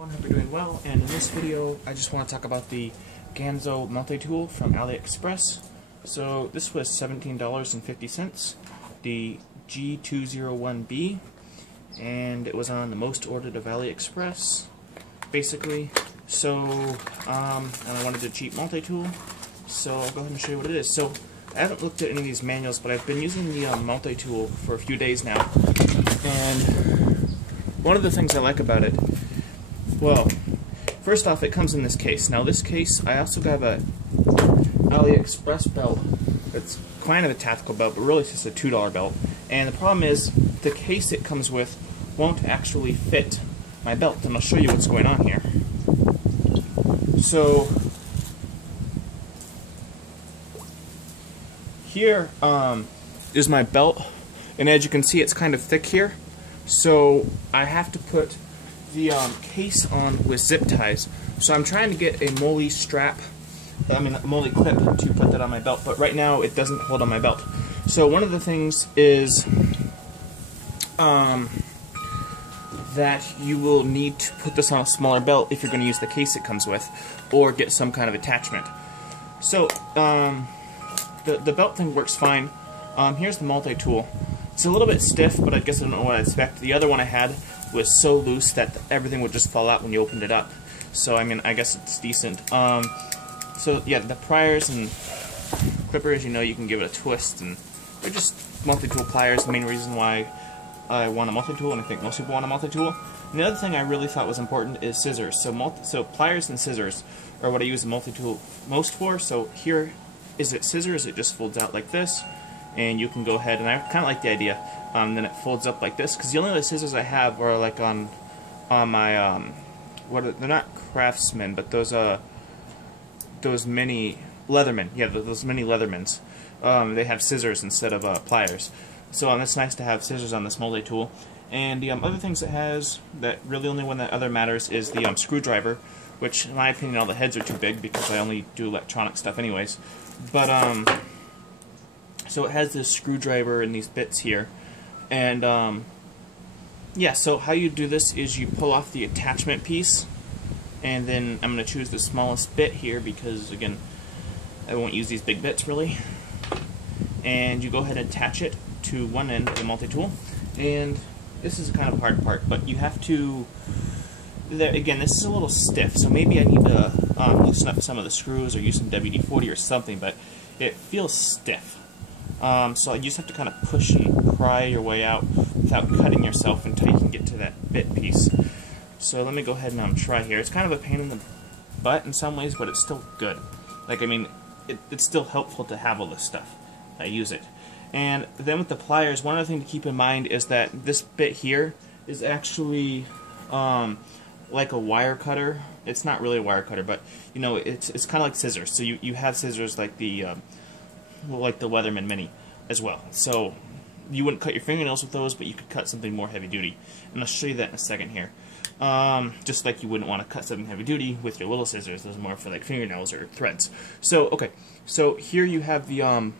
Hope you're doing well, and in this video I just want to talk about the Ganzo multi-tool from AliExpress. So this was $17.50, the G201-b, and it was on the most ordered of AliExpress, basically. So, and I wanted a cheap multi-tool, so I'll go ahead and show you what it is. So, I haven't looked at any of these manuals, but I've been using the multi-tool for a few days now, and one of the things I like about it, well, first off, it comes in this case. Now this case, I also got a AliExpress belt. It's kind of a tactical belt, but really it's just a $2 belt. And the problem is, the case it comes with won't actually fit my belt. And I'll show you what's going on here. So, here is my belt. And as you can see, it's kind of thick here. So, I have to put the case on with zip ties. So I'm trying to get a MOLLE strap, a MOLLE clip to put that on my belt, but right now it doesn't hold on my belt. So one of the things is that you will need to put this on a smaller belt if you're going to use the case it comes with, or get some kind of attachment. So the belt thing works fine. Here's the multi-tool. It's a little bit stiff, but I guess I don't know what I expect. The other one I had was so loose that everything would just fall out when you opened it up. So, I guess it's decent. So, yeah, the pliers and clippers, you can give it a twist, and they're just multi-tool pliers. The main reason why I want a multi-tool, and I think most people want a multi-tool. And the other thing I really thought was important is scissors. So pliers and scissors are what I use the multi-tool most for. So here is it scissors. It just folds out like this, and you can go ahead, and I kind of like the idea. Then it folds up like this, because the only other scissors I have are like on my they're not Craftsman, but those mini Leatherman. Yeah, those mini Leathermans. They have scissors instead of pliers. So it's nice to have scissors on this MOLLE tool. And the other things it has, that really only one that other matters, is the screwdriver, which in my opinion all the heads are too big because I only do electronic stuff anyways. But so it has this screwdriver and these bits here. And, yeah, so how you do this is you pull off the attachment piece, and then I'm going to choose the smallest bit here because, again, I won't use these big bits, really. And you go ahead and attach it to one end of the multi-tool. And this is kind of a hard part, but you have to, again, this is a little stiff, so maybe I need to loosen up some of the screws or use some WD-40 or something, but it feels stiff. So you just have to kind of push and pry your way out without cutting yourself until you can get to that bit piece. So let me go ahead and try here. It's kind of a pain in the butt in some ways, but it's still good. It's still helpful to have all this stuff. I use it. And then with the pliers, one other thing to keep in mind is that this bit here is actually like a wire cutter. It's not really a wire cutter, but it's kind of like scissors. So you have scissors like the Leatherman Mini as well. So you wouldn't cut your fingernails with those, but you could cut something more heavy duty. And I'll show you that in a second here. Just like you wouldn't want to cut something heavy duty with your little scissors. Those are more for like fingernails or threads. So, okay. So here you have the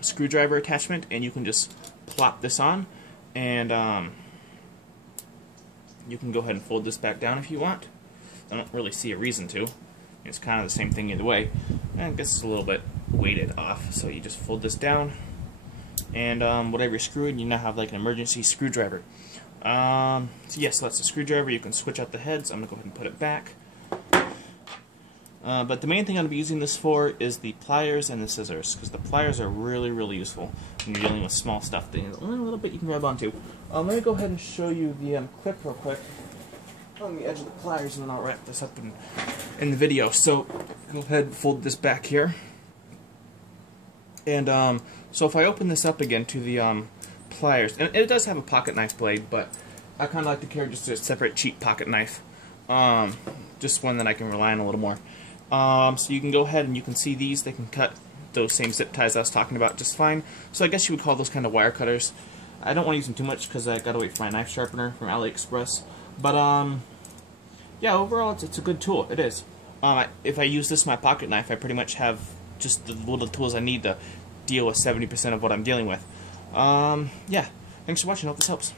screwdriver attachment, and you can just plop this on, and you can go ahead and fold this back down if you want. I don't really see a reason to. It's kind of the same thing either way. I guess it's a little bit weighted off, so you just fold this down, and whatever you're screwing, you now have like an emergency screwdriver. So yes, that's the screwdriver. You can switch out the heads. I'm going to go ahead and put it back. But the main thing I'm going to be using this for is the pliers and the scissors, because the pliers are really, really useful when you're dealing with small stuff. There's only a little bit you can grab onto. Let me go ahead and show you the clip real quick on the edge of the pliers, and then I'll wrap this up in the video. So go ahead and fold this back here. And so if I open this up again to the pliers, and it does have a pocket knife blade, but I kind of like to carry just a separate cheap pocket knife, just one that I can rely on a little more. So you can go ahead and you can see these, they can cut those same zip ties I was talking about just fine. So I guess you would call those kind of wire cutters. I don't want to use them too much because I gotta wait for my knife sharpener from AliExpress. But yeah, overall it's a good tool. It is. If I use this my pocket knife, I pretty much have just the little tools I need to deal with 70% of what I'm dealing with. Yeah, thanks for watching. I hope this helps.